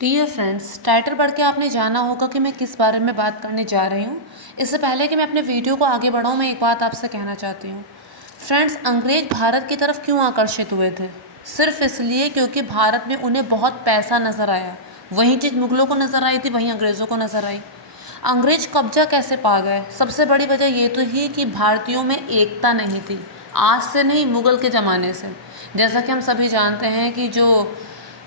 Dear friends, title पढ़ के आपने जाना होगा कि मैं किस बारे में बात करने जा रही हूँ। इससे पहले कि मैं अपने वीडियो को आगे बढ़ाऊँ, मैं एक बात आपसे कहना चाहती हूँ। फ्रेंड्स, अंग्रेज भारत की तरफ क्यों आकर्षित हुए थे? सिर्फ इसलिए क्योंकि भारत में उन्हें बहुत पैसा नज़र आया। वही चीज़ मुग़लों को नज़र आई थी, वहीं अंग्रेज़ों को नज़र आई। अंग्रेज कब्जा कैसे पा गए? सबसे बड़ी वजह ये तो ही कि भारतीयों में एकता नहीं थी। आज से नहीं, मुग़ल के ज़माने से। जैसा कि हम सभी जानते हैं कि जो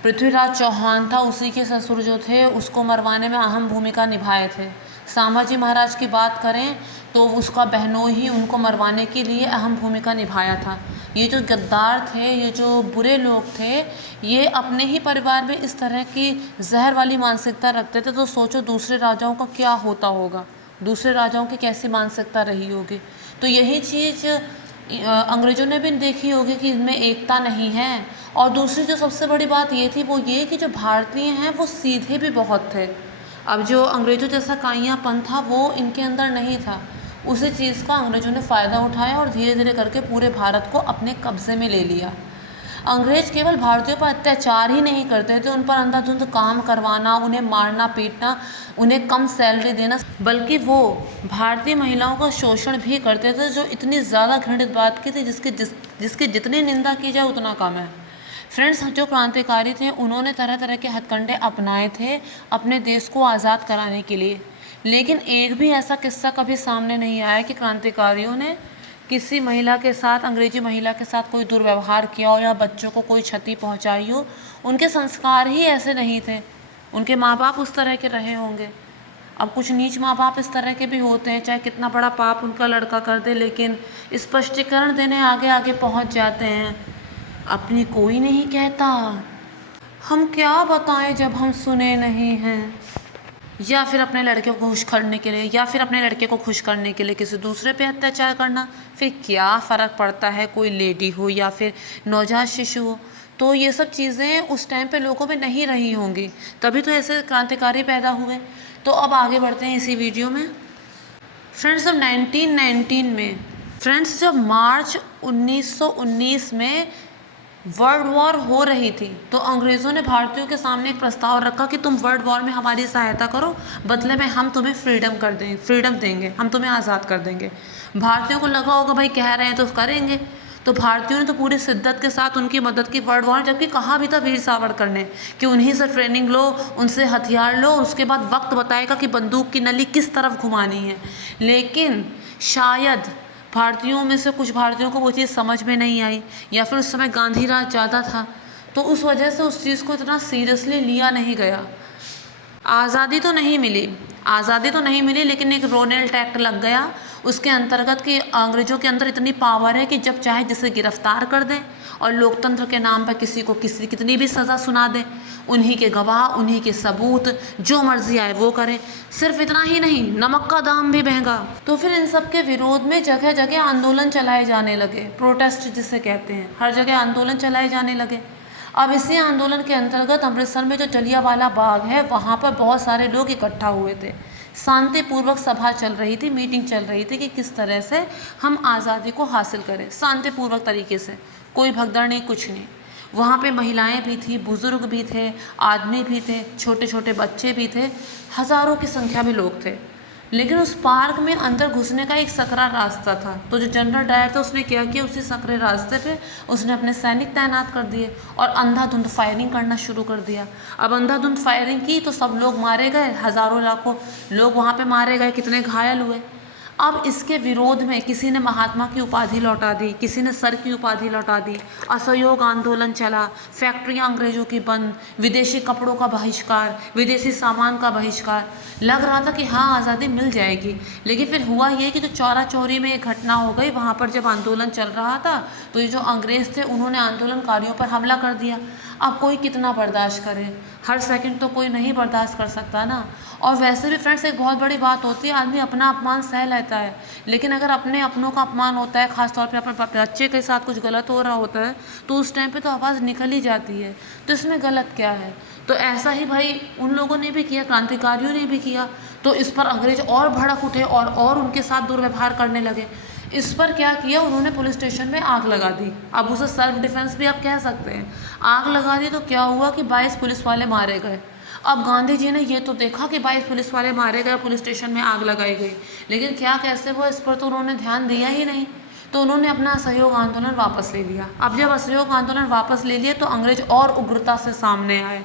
पृथ्वीराज चौहान था, उसी के ससुर जो थे उसको मरवाने में अहम भूमिका निभाए थे। संभाजी महाराज की बात करें तो उसका बहनोई उनको मरवाने के लिए अहम भूमिका निभाया था। ये जो गद्दार थे, ये जो बुरे लोग थे, ये अपने ही परिवार में इस तरह की जहर वाली मानसिकता रखते थे। तो सोचो दूसरे राजाओं का क्या होता होगा, दूसरे राजाओं की कैसी मानसिकता रही होगी। तो यही चीज़ अंग्रेज़ों ने भी देखी होगी कि इनमें एकता नहीं है। और दूसरी जो सबसे बड़ी बात ये थी वो ये कि जो भारतीय हैं वो सीधे भी बहुत थे। अब जो अंग्रेज़ों जैसा काइयापन था वो इनके अंदर नहीं था। उसी चीज़ का अंग्रेज़ों ने फ़ायदा उठाया और धीरे धीरे करके पूरे भारत को अपने कब्ज़े में ले लिया। अंग्रेज़ केवल भारतीयों पर अत्याचार ही नहीं करते थे, उन पर अंधाधुंध काम करवाना, उन्हें मारना पीटना, उन्हें कम सैलरी देना, बल्कि वो भारतीय महिलाओं का शोषण भी करते थे, जो इतनी ज़्यादा घृणित बात की थी जिसकी जितनी निंदा की जाए उतना कम है। फ्रेंड्स, जो क्रांतिकारी थे उन्होंने तरह तरह के हथकंडे अपनाए थे अपने देश को आज़ाद कराने के लिए। लेकिन एक भी ऐसा किस्सा कभी सामने नहीं आया कि क्रांतिकारियों ने किसी महिला के साथ, अंग्रेजी महिला के साथ कोई दुर्व्यवहार किया हो या बच्चों को कोई क्षति पहुंचाई हो। उनके संस्कार ही ऐसे नहीं थे। उनके माँ बाप उस तरह के रहे होंगे। अब कुछ नीच माँ बाप इस तरह के भी होते हैं, चाहे कितना बड़ा पाप उनका लड़का कर दे, लेकिन स्पष्टीकरण देने आगे आगे पहुंच जाते हैं। अपनी कोई नहीं कहता, हम क्या बताएं जब हम सुने नहीं हैं। या फिर अपने लड़के को खुश करने के लिए, या फिर अपने लड़के को खुश करने के लिए किसी दूसरे पे अत्याचार करना। फिर क्या फ़र्क पड़ता है, कोई लेडी हो या फिर नवजात शिशु हो। तो ये सब चीज़ें उस टाइम पे लोगों में नहीं रही होंगी, तभी तो ऐसे क्रांतिकारी पैदा हुए। तो अब आगे बढ़ते हैं इसी वीडियो में। फ्रेंड्स, जब 1919 में जब मार्च 1919 में वर्ल्ड वॉर हो रही थी, तो अंग्रेज़ों ने भारतीयों के सामने एक प्रस्ताव रखा कि तुम वर्ल्ड वॉर में हमारी सहायता करो, बदले में हम तुम्हें फ्रीडम देंगे, हम तुम्हें आज़ाद कर देंगे। भारतीयों को लगा होगा भाई कह रहे हैं तो करेंगे। तो भारतीयों ने तो पूरी शिद्दत के साथ उनकी मदद की वर्ल्ड वॉर। जबकि कहा भी था वीर सावरकर ने कि उन्हीं से ट्रेनिंग लो, उनसे हथियार लो, उसके बाद वक्त बताएगा कि बंदूक की नली किस तरफ घुमानी है। लेकिन शायद भारतीयों में से कुछ भारतीयों को वो चीज़ समझ में नहीं आई, या फिर उस समय गांधी राज ज़्यादा था, तो उस वजह से उस चीज़ को इतना सीरियसली लिया नहीं गया। आज़ादी तो नहीं मिली, लेकिन एक रोनेल्ट एक्ट लग गया। उसके अंतर्गत कि अंग्रेज़ों के अंदर इतनी पावर है कि जब चाहे जिसे गिरफ्तार कर दें और लोकतंत्र के नाम पर किसी को कितनी भी सज़ा सुना दें। उन्हीं के गवाह, उन्हीं के सबूत, जो मर्जी आए वो करें। सिर्फ इतना ही नहीं, नमक का दाम भी महंगा। तो फिर इन सब के विरोध में जगह जगह आंदोलन चलाए जाने लगे, प्रोटेस्ट जिसे कहते हैं। हर जगह आंदोलन चलाए जाने लगे। अब इसी आंदोलन के अंतर्गत अमृतसर में जो जलियांवाला बाग है, वहाँ पर बहुत सारे लोग इकट्ठा हुए थे। शांतिपूर्वक सभा चल रही थी, मीटिंग चल रही थी कि किस तरह से हम आज़ादी को हासिल करें शांतिपूर्वक तरीके से, कोई भगदड़ नहीं, कुछ नहीं। वहाँ पे महिलाएं भी थी, बुज़ुर्ग भी थे, आदमी भी थे, छोटे छोटे बच्चे भी थे, हज़ारों की संख्या में लोग थे। लेकिन उस पार्क में अंदर घुसने का एक सकरा रास्ता था। तो जो जनरल डायर था उसने क्या किया, उसी सकरे रास्ते पे उसने अपने सैनिक तैनात कर दिए और अंधाधुंध फायरिंग करना शुरू कर दिया। अब अंधाधुंध फायरिंग की तो सब लोग मारे गए, हज़ारों लाखों लोग वहाँ पे मारे गए, कितने घायल हुए। अब इसके विरोध में किसी ने महात्मा की उपाधि लौटा दी, किसी ने सर की उपाधि लौटा दी। असहयोग आंदोलन चला, फैक्ट्रियां अंग्रेज़ों की बंद, विदेशी कपड़ों का बहिष्कार, विदेशी सामान का बहिष्कार। लग रहा था कि हाँ आज़ादी मिल जाएगी। लेकिन फिर हुआ ये कि जो चौरा चौरी में एक घटना हो गई। वहाँ पर जब आंदोलन चल रहा था तो ये जो अंग्रेज़ थे उन्होंने आंदोलनकारियों पर हमला कर दिया। अब कोई कितना बर्दाश्त करे, हर सेकंड तो कोई नहीं बर्दाश्त कर सकता ना। और वैसे भी फ्रेंड्स, एक बहुत बड़ी बात होती है, आदमी अपना अपमान सह लेता है, लेकिन अगर अपने अपनों का अपमान होता है, ख़ासतौर पे अपने बच्चे के साथ कुछ गलत हो रहा होता है, तो उस टाइम पे तो आवाज़ निकल ही जाती है। तो इसमें गलत क्या है? तो ऐसा ही भाई उन लोगों ने भी किया, क्रांतिकारियों ने भी किया। तो इस पर अंग्रेज और भड़क उठे और उनके साथ दुर्व्यवहार करने लगे। इस पर क्या किया उन्होंने, पुलिस स्टेशन में आग लगा दी। अब उसे सेल्फ डिफेंस भी आप कह सकते हैं। आग लगा दी तो क्या हुआ कि 22 पुलिस वाले मारे गए। अब गांधी जी ने ये तो देखा कि 22 पुलिस वाले मारे गए, पुलिस स्टेशन में आग लगाई गई, लेकिन क्या कैसे हुआ इस पर तो उन्होंने ध्यान दिया ही नहीं। तो उन्होंने अपना असहयोग आंदोलन वापस ले लिया। अब जब असहयोग आंदोलन वापस ले लिए तो अंग्रेज और उग्रता से सामने आए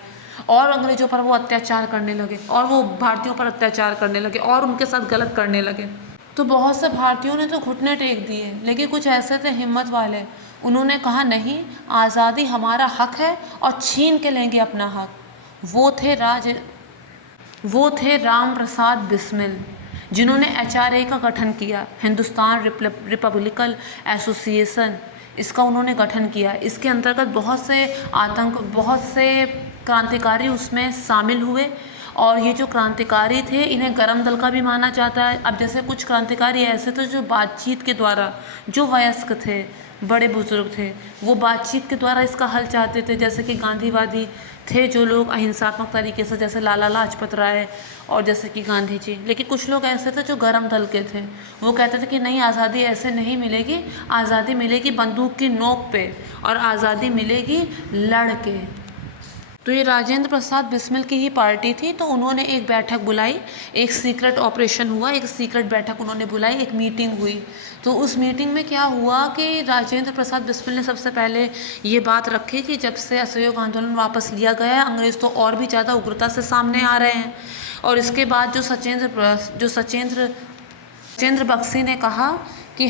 और अंग्रेजों पर वो अत्याचार करने लगे और वो भारतीयों पर अत्याचार करने लगे और उनके साथ गलत करने लगे। तो बहुत से भारतीयों ने तो घुटने टेक दिए, लेकिन कुछ ऐसे थे हिम्मत वाले, उन्होंने कहा नहीं, आज़ादी हमारा हक है और छीन के लेंगे अपना हक। वो थे राम प्रसाद बिस्मिल, जिन्होंने HRA का गठन किया, हिंदुस्तान रिपब्लिकन एसोसिएशन, इसका उन्होंने गठन किया। इसके अंतर्गत बहुत से क्रांतिकारी उसमें शामिल हुए और ये जो क्रांतिकारी थे इन्हें गरम दल का भी माना जाता है। अब जैसे कुछ क्रांतिकारी ऐसे थे जो बातचीत के द्वारा, जो वयस्क थे, बड़े बुजुर्ग थे, वो बातचीत के द्वारा इसका हल चाहते थे। जैसे कि गांधीवादी थे जो लोग अहिंसात्मक तरीके से, जैसे लाला लाजपत राय और जैसे कि गांधी जी। लेकिन कुछ लोग ऐसे थे जो गरम दल के थे, वो कहते थे कि नहीं, आज़ादी ऐसे नहीं मिलेगी, आज़ादी मिलेगी बंदूक की नोक पे और आज़ादी मिलेगी लड़ के। तो ये राजेंद्र प्रसाद बिस्मिल की ही पार्टी थी। तो उन्होंने एक बैठक बुलाई, एक सीक्रेट ऑपरेशन हुआ, एक सीक्रेट बैठक उन्होंने बुलाई, एक मीटिंग हुई। तो उस मीटिंग में क्या हुआ कि राजेंद्र प्रसाद बिस्मिल ने सबसे पहले ये बात रखी कि जब से असहयोग आंदोलन वापस लिया गया है, अंग्रेज़ तो और भी ज़्यादा उग्रता से सामने आ रहे हैं। और इसके बाद जो सचेंद्र बख्शी ने कहा कि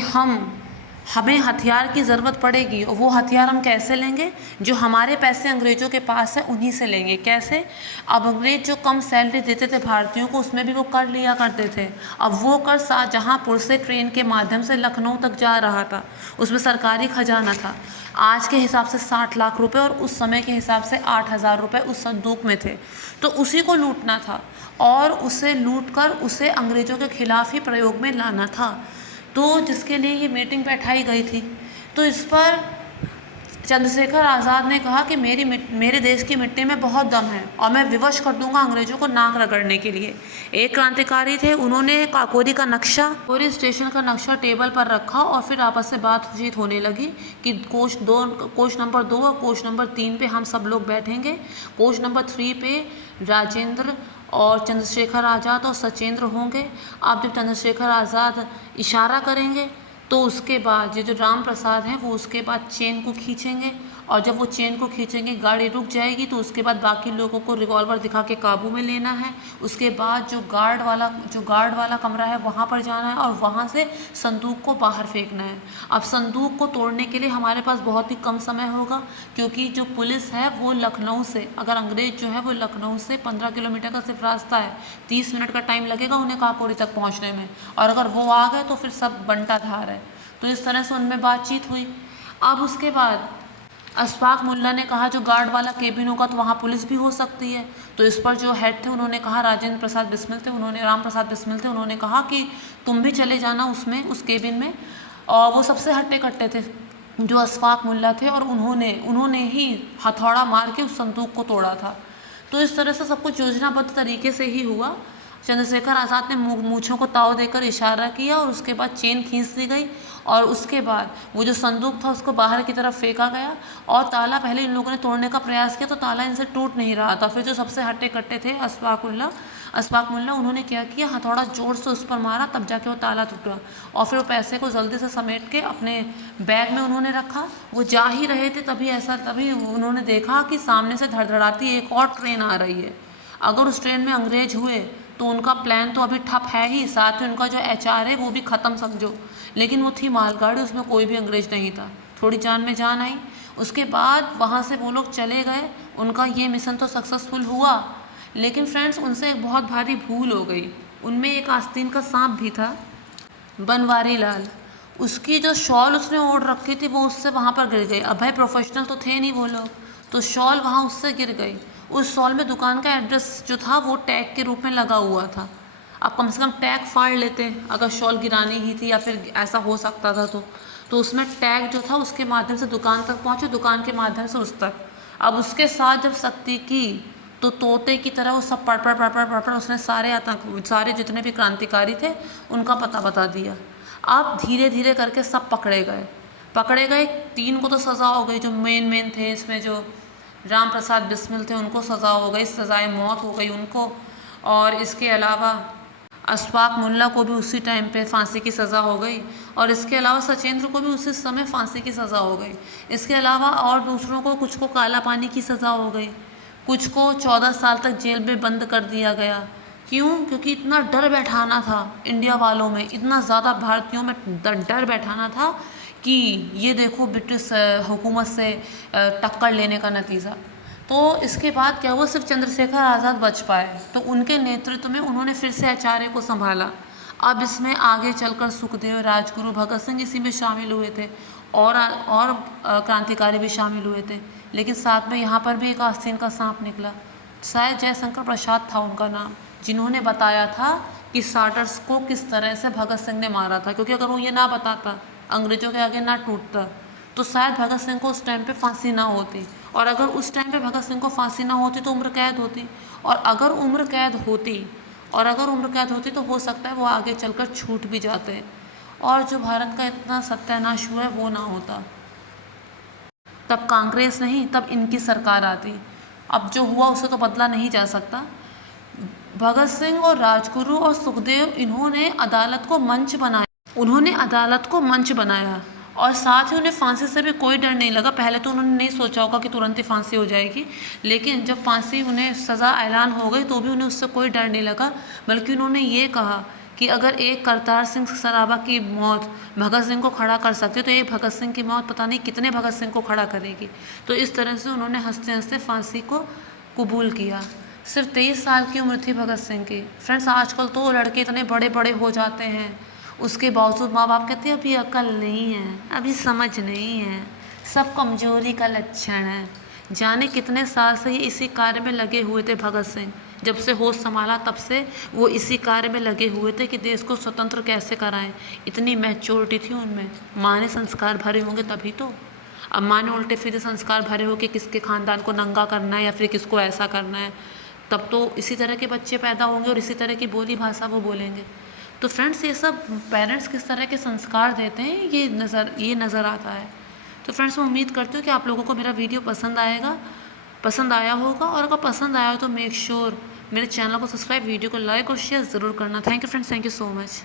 हमें हथियार की ज़रूरत पड़ेगी और वो हथियार हम कैसे लेंगे, जो हमारे पैसे अंग्रेज़ों के पास है उन्हीं से लेंगे। कैसे? अब अंग्रेज़ जो कम सैलरी देते थे भारतीयों को, उसमें भी वो कर लिया करते थे। अब वो कर शाहजहाँपुर से ट्रेन के माध्यम से लखनऊ तक जा रहा था, उसमें सरकारी खजाना था। आज के हिसाब से 60 लाख रुपए और उस समय के हिसाब से 8,000 रुपये उस संदूक में थे। तो उसी को लूटना था और उसे लूट कर उसे अंग्रेज़ों के खिलाफ ही प्रयोग में लाना था। तो जिसके लिए ये मीटिंग बैठाई गई थी। तो इस पर चंद्रशेखर आज़ाद ने कहा कि मेरे देश की मिट्टी में बहुत दम है और मैं विवश कर दूंगा अंग्रेज़ों को नाक रगड़ने के लिए। एक क्रांतिकारी थे, उन्होंने काकोरी स्टेशन का नक्शा टेबल पर रखा और फिर आपस से बातचीत होने लगी कि कोच नंबर 2 और कोच नंबर 3 पे हम सब लोग बैठेंगे। कोच नंबर 3 पे राजेंद्र और चंद्रशेखर आज़ाद और सचेंद्र होंगे। अब जब चंद्रशेखर आज़ाद इशारा करेंगे तो उसके बाद ये जो राम प्रसाद हैं वो उसके बाद चेन को खींचेंगे और जब वो चेन को खींचेंगे गाड़ी रुक जाएगी। तो उसके बाद बाकी लोगों को रिवॉल्वर दिखा के काबू में लेना है। उसके बाद जो गार्ड वाला कमरा है वहाँ पर जाना है और वहाँ से संदूक को बाहर फेंकना है। अब संदूक को तोड़ने के लिए हमारे पास बहुत ही कम समय होगा, क्योंकि जो पुलिस है वो लखनऊ से, अगर अंग्रेज़ जो है वो लखनऊ से 15 किलोमीटर का सिर्फ रास्ता है, 30 मिनट का टाइम लगेगा उन्हें काकोरी तक पहुँचने में, और अगर वो आ गए तो फिर सब बंटा धार है। तो इस तरह से उनमें बातचीत हुई। अब उसके बाद अशफाक मुल्ला ने कहा जो गार्ड वाला केबिन होगा तो वहाँ पुलिस भी हो सकती है। तो इस पर जो हेड थे उन्होंने कहा, राम प्रसाद बिस्मिल थे, उन्होंने कहा कि तुम भी चले जाना उसमें, उस केबिन में। और वो सबसे हट्टे कट्टे थे जो अशफाक मुल्ला थे और उन्होंने ही हथौड़ा मार के उस संदूक को तोड़ा था। तो इस तरह से सब कुछ योजनाबद्ध तरीके से ही हुआ। चंद्रशेखर आज़ाद ने मूँछों को ताव देकर इशारा किया और उसके बाद चेन खींच दी गई और उसके बाद वो जो संदूक था उसको बाहर की तरफ फेंका गया और ताला पहले इन लोगों ने तोड़ने का प्रयास किया तो ताला इनसे टूट नहीं रहा था। फिर जो सबसे हट्टे कट्टे थे अशफाक मुल्ला, उन्होंने क्या किया, हथौड़ा जोर से उस पर मारा, तब जाके वो ताला टूटा और फिर वो पैसे को जल्दी से समेट के अपने बैग में उन्होंने रखा। वो जा ही रहे थे तभी उन्होंने देखा कि सामने से धड़धड़ाती एक और ट्रेन आ रही है। अगर उस ट्रेन में अंग्रेज हुए तो उनका प्लान तो अभी ठप है ही, साथ ही उनका जो HR है वो भी ख़त्म समझो। लेकिन वो थी मालगाड़ी, उसमें कोई भी अंग्रेज नहीं था। थोड़ी जान में जान आई। उसके बाद वहाँ से वो लोग चले गए, उनका ये मिशन तो सक्सेसफुल हुआ। लेकिन फ्रेंड्स, उनसे एक बहुत भारी भूल हो गई। उनमें एक आस्तीन का सांप भी था, बनवारी लाल। उसकी जो शॉल उसने ओढ़ रखी थी वो उससे वहाँ पर गिर गई। अब भाई प्रोफेशनल तो थे नहीं वो लोग, तो शॉल वहाँ उससे गिर गई। उस शॉल में दुकान का एड्रेस जो था वो टैग के रूप में लगा हुआ था। आप कम से कम टैग फाड़ लेते अगर शॉल गिरानी ही थी या फिर ऐसा हो सकता था तो उसमें टैग जो था उसके माध्यम से दुकान तक पहुँचे, दुकान के माध्यम से उस तक। अब उसके साथ जब सख्ती की तो तोते की तरह वो सब पढ़ उसने सारे जितने भी क्रांतिकारी थे उनका पता बता दिया। अब धीरे धीरे करके सब पकड़े गए। 3 को तो सज़ा हो गई, जो मेन थे इसमें, जो राम प्रसाद बिस्मिल थे, उनको सज़ा हो गई, सज़ाए मौत हो गई उनको। और इसके अलावा अशफाक मुल्ला को भी उसी टाइम पे फांसी की सज़ा हो गई। और इसके अलावा सचेंद्र को भी उसी समय फांसी की सज़ा हो गई। इसके अलावा और दूसरों को, कुछ को काला पानी की सज़ा हो गई, कुछ को 14 साल तक जेल में बंद कर दिया गया। क्यों? क्योंकि इतना डर बैठाना था इंडिया वालों में, इतना ज़्यादा भारतीयों में डर बैठाना था कि ये देखो ब्रिटिश हुकूमत से टक्कर लेने का नतीजा। तो इसके बाद क्या हुआ, सिर्फ चंद्रशेखर आज़ाद बच पाए, तो उनके नेतृत्व में उन्होंने फिर से आचार्य को संभाला। अब इसमें आगे चलकर सुखदेव, राजगुरु, भगत सिंह इसी में शामिल हुए थे, और क्रांतिकारी भी शामिल हुए थे। लेकिन साथ में यहाँ पर भी एक आस्तीन का सांप निकला, शायद जयशंकर प्रसाद था उनका नाम, जिन्होंने बताया था कि साटर्स को किस तरह से भगत सिंह ने मारा था। क्योंकि अगर वो ये ना बताता, अंग्रेजों के आगे ना टूटता, तो शायद भगत सिंह को उस टाइम पे फांसी ना होती। और अगर उस टाइम पे भगत सिंह को फांसी ना होती तो उम्र कैद होती। और अगर उम्र कैद होती तो हो सकता है वो आगे चलकर छूट भी जाते, और जो भारत का इतना सत्यानाश हुआ है वो ना होता। तब कांग्रेस नहीं, तब इनकी सरकार आती। अब जो हुआ उसे तो बदला नहीं जा सकता। भगत सिंह और राजगुरु और सुखदेव, इन्होंने अदालत को मंच बनाया, और साथ ही उन्हें फांसी से भी कोई डर नहीं लगा। पहले तो उन्होंने नहीं सोचा होगा कि तुरंत ही फांसी हो जाएगी, लेकिन जब फांसी, उन्हें सज़ा ऐलान हो गई तो भी उन्हें उससे कोई डर नहीं लगा। बल्कि उन्होंने ये कहा कि अगर एक करतार सिंह सराभा की मौत भगत सिंह को खड़ा कर सकती, तो एक भगत सिंह की मौत पता नहीं कितने भगत सिंह को खड़ा करेगी। तो इस तरह से उन्होंने हंसते हंसते फांसी को कबूल किया। सिर्फ 23 साल की उम्र थी भगत सिंह की। फ्रेंड्स, आजकल तो लड़के इतने बड़े बड़े हो जाते हैं, उसके बावजूद माँ बाप कहते हैं अभी अकल नहीं है, अभी समझ नहीं है, सब कमजोरी का लक्षण है। जाने कितने साल से ये इसी कार्य में लगे हुए थे भगत सिंह। जब से होश संभाला तब से वो इसी कार्य में लगे हुए थे कि देश को स्वतंत्र कैसे कराएं। इतनी मैच्योरिटी थी उनमें। माँ ने संस्कार भरे होंगे तभी तो। अब माँ ने उल्टे सीधे संस्कार भरे हो कि किसके ख़ानदान को नंगा करना है या फिर किसको ऐसा करना है, तब तो इसी तरह के बच्चे पैदा होंगे और इसी तरह की बोली भाषा वो बोलेंगे। तो फ्रेंड्स, ये सब पेरेंट्स किस तरह के संस्कार देते हैं ये नज़र आता है। तो फ्रेंड्स, मैं उम्मीद करती हूँ कि आप लोगों को मेरा वीडियो पसंद आया होगा। और अगर पसंद आया हो तो मेक श्योर मेरे चैनल को सब्सक्राइब, वीडियो को लाइक और शेयर ज़रूर करना। Thank you friends, thank you so much.